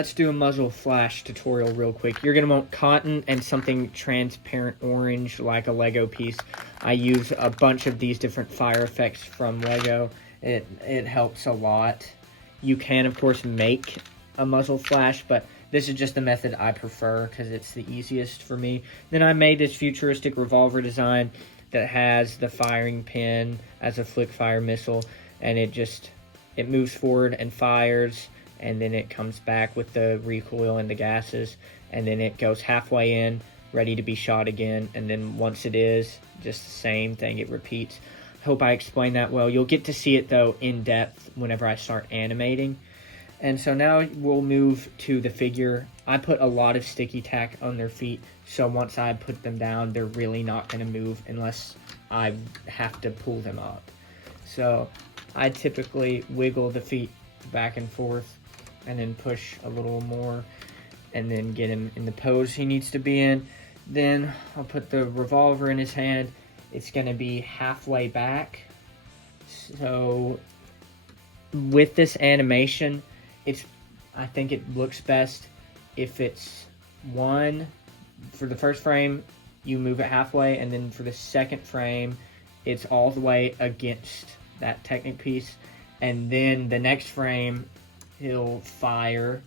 let's do a muzzle flash tutorial real quick. You're going to want cotton and something transparent orange like a Lego piece. I use a bunch of these different fire effects from Lego. It helps a lot. You can, of course, make a muzzle flash, but this is just the method I prefer because it's the easiest for me. Then I made this futuristic revolver design that has the firing pin as a flick fire missile, and it moves forward and fires, and then it comes back with the recoil and the gases, and then it goes halfway in, ready to be shot again, and then once it is, just the same thing, it repeats. Hope I explained that well. You'll get to see it, though, in depth whenever I start animating. And so now we'll move to the figure. I put a lot of sticky tack on their feet, so once I put them down, they're really not going to move unless I have to pull them up. So I typically wiggle the feet back and forth and then push a little more and then get him in the pose he needs to be in. Then I'll put the revolver in his hand. It's going to be halfway back. So with this animation, I think it looks best if it's one, for the first frame, you move it halfway, and then for the second frame, it's all the way against that Technic piece, and then the next frame, he'll fire,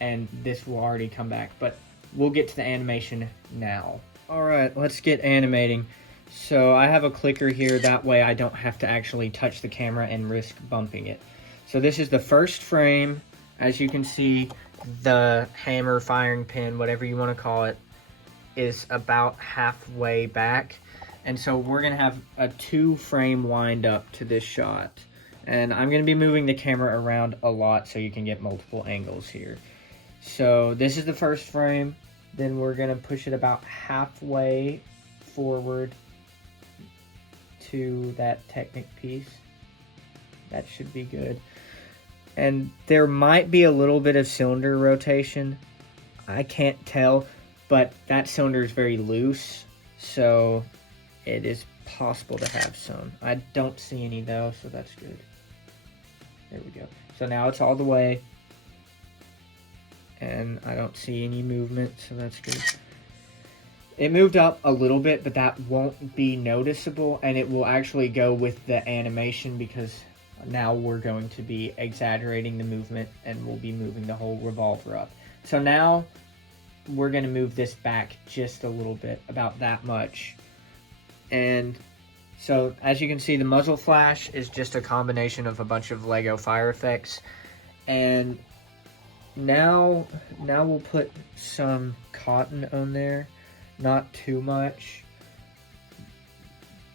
and this will already come back, but we'll get to the animation now. Alright, let's get animating. So I have a clicker here, that way I don't have to actually touch the camera and risk bumping it. So this is the first frame. As you can see, the hammer, firing pin, whatever you want to call it, is about halfway back. And so we're going to have a 2-frame wind up to this shot. And I'm going to be moving the camera around a lot so you can get multiple angles here. So this is the first frame. Then we're going to push it about halfway forward to that Technic piece. That should be good. And there might be a little bit of cylinder rotation. I can't tell, but that cylinder is very loose, so it is possible to have some. I don't see any though, so that's good. There we go. So now it's all the way, and I don't see any movement, so that's good. It moved up a little bit, but that won't be noticeable, and it will actually go with the animation because now we're going to be exaggerating the movement and we'll be moving the whole revolver up. So now we're going to move this back just a little bit, about that much. And so as you can see, the muzzle flash is just a combination of a bunch of Lego fire effects. And now we'll put some cotton on there, not too much,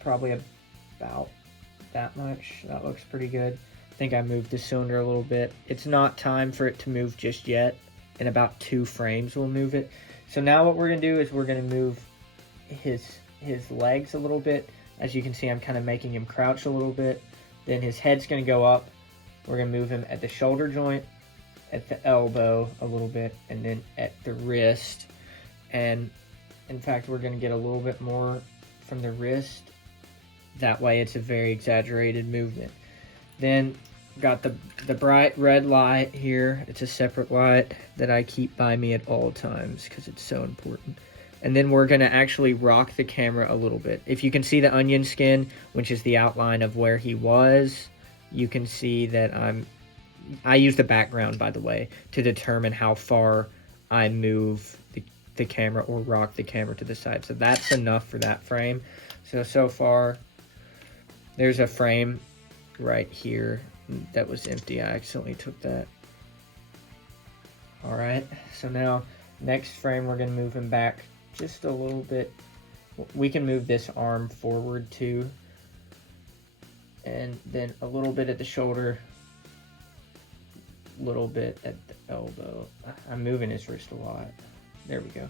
probably about that much. That looks pretty good. I think I moved the cylinder a little bit. It's not time for it to move just yet. In about 2 frames we'll move it. So now what we're going to do is we're going to move his legs a little bit. As you can see, I'm kind of making him crouch a little bit. Then his head's going to go up. We're going to move him at the shoulder joint, at the elbow a little bit, and then at the wrist. And in fact, we're going to get a little bit more from the wrist. That way it's a very exaggerated movement. Then got the bright red light here. It's a separate light that I keep by me at all times because it's so important. And then we're going to actually rock the camera a little bit. If you can see the onion skin, which is the outline of where he was, you can see that I use the background, by the way, to determine how far I move the camera or rock the camera to the side. So that's enough for that frame. So far, there's a frame right here that was empty. I accidentally took that. Alright, so now next frame we're going to move him back just a little bit. We can move this arm forward too. And then a little bit at the shoulder, little bit at the elbow. I'm moving his wrist a lot. There we go.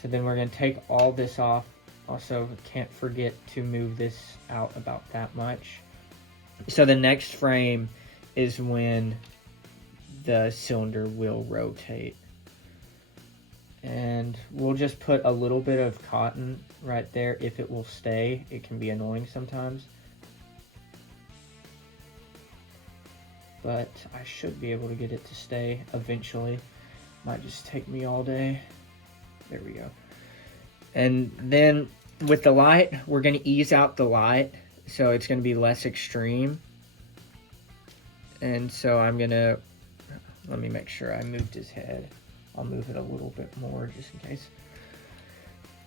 So then we're going to take all this off. Also, can't forget to move this out about that much. So the next frame is when the cylinder will rotate. And we'll just put a little bit of cotton right there if it will stay. It can be annoying sometimes. But I should be able to get it to stay eventually. Might just take me all day. There we go. And then with the light, we're going to ease out the light so it's going to be less extreme. And so I'm going to, let me make sure I moved his head. I'll move it a little bit more just in case.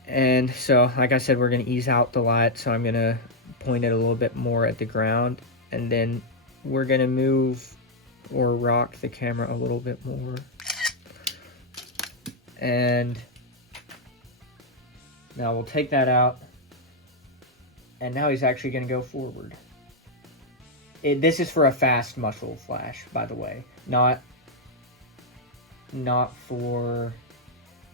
And so, like I said, we're going to ease out the light, so I'm going to point it a little bit more at the ground. And then we're going to move or rock the camera a little bit more. And now we'll take that out. And now he's actually going to go forward. This is for a fast muzzle flash, by the way. Not for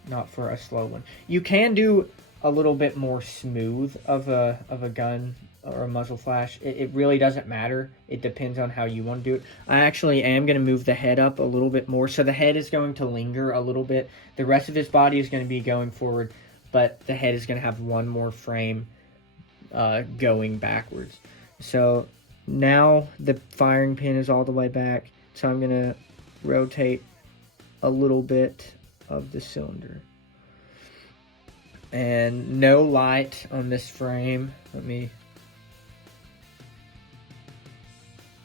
a slow one. You can do a little bit more smooth of a gun or a muzzle flash. It really doesn't matter. It depends on how you want to do it. I actually am going to move the head up a little bit more. So the head is going to linger a little bit. The rest of his body is going to be going forward, but the head is going to have one more frame going backwards. So now the firing pin is all the way back. So I'm going to rotate a little bit of the cylinder. And no light on this frame.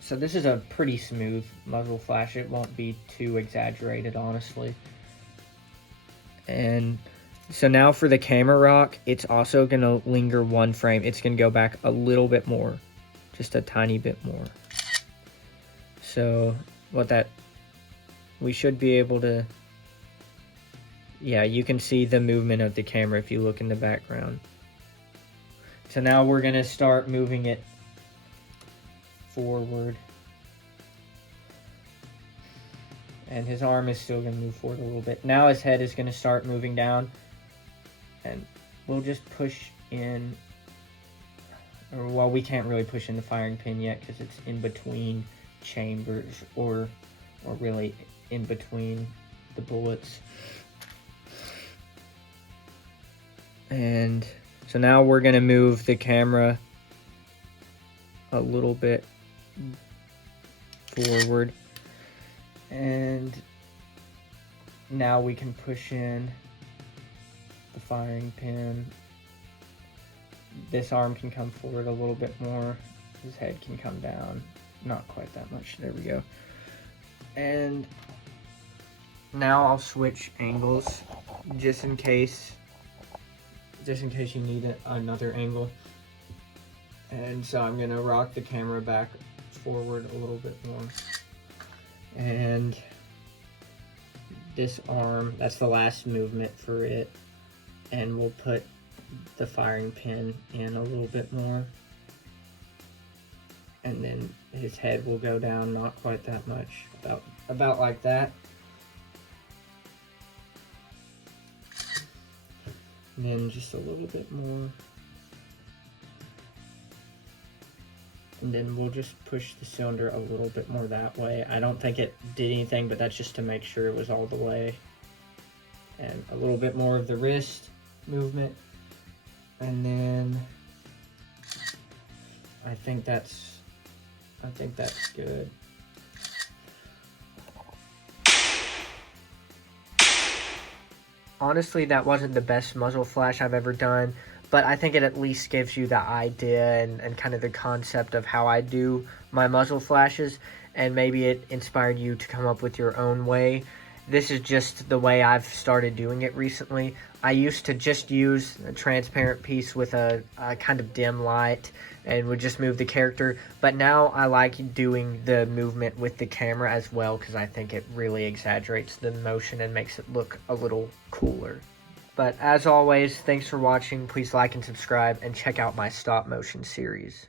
So this is a pretty smooth muzzle flash. It won't be too exaggerated, honestly. And so now for the camera rock, it's also going to linger one frame. It's going to go back a little bit more. Just a tiny bit more. So we should be able to, yeah, you can see the movement of the camera if you look in the background. So now we're going to start moving it forward. And his arm is still going to move forward a little bit. Now his head is going to start moving down. And we'll just push in, or well, we can't really push in the firing pin yet because it's in between chambers, or really in between the bullets. And so now we're going to move the camera a little bit forward. And now we can push in the firing pin. This arm can come forward a little bit more. His head can come down. Not quite that much. There we go. And now I'll switch angles just in case you need another angle. And so I'm going to rock the camera back forward a little bit more. And this arm, that's the last movement for it. And we'll put the firing pin in a little bit more. And then his head will go down, not quite that much, about like that. And then just a little bit more. And then we'll just push the cylinder a little bit more that way. I don't think it did anything, but that's just to make sure it was all the way. And a little bit more of the wrist movement. And then I think that's good. Honestly, that wasn't the best muzzle flash I've ever done, but I think it at least gives you the idea and kind of the concept of how I do my muzzle flashes, and maybe it inspired you to come up with your own way. This is just the way I've started doing it recently. I used to just use a transparent piece with a kind of dim light and would just move the character, but now I like doing the movement with the camera as well because I think it really exaggerates the motion and makes it look a little cooler. But as always, thanks for watching. Please like and subscribe and check out my stop motion series.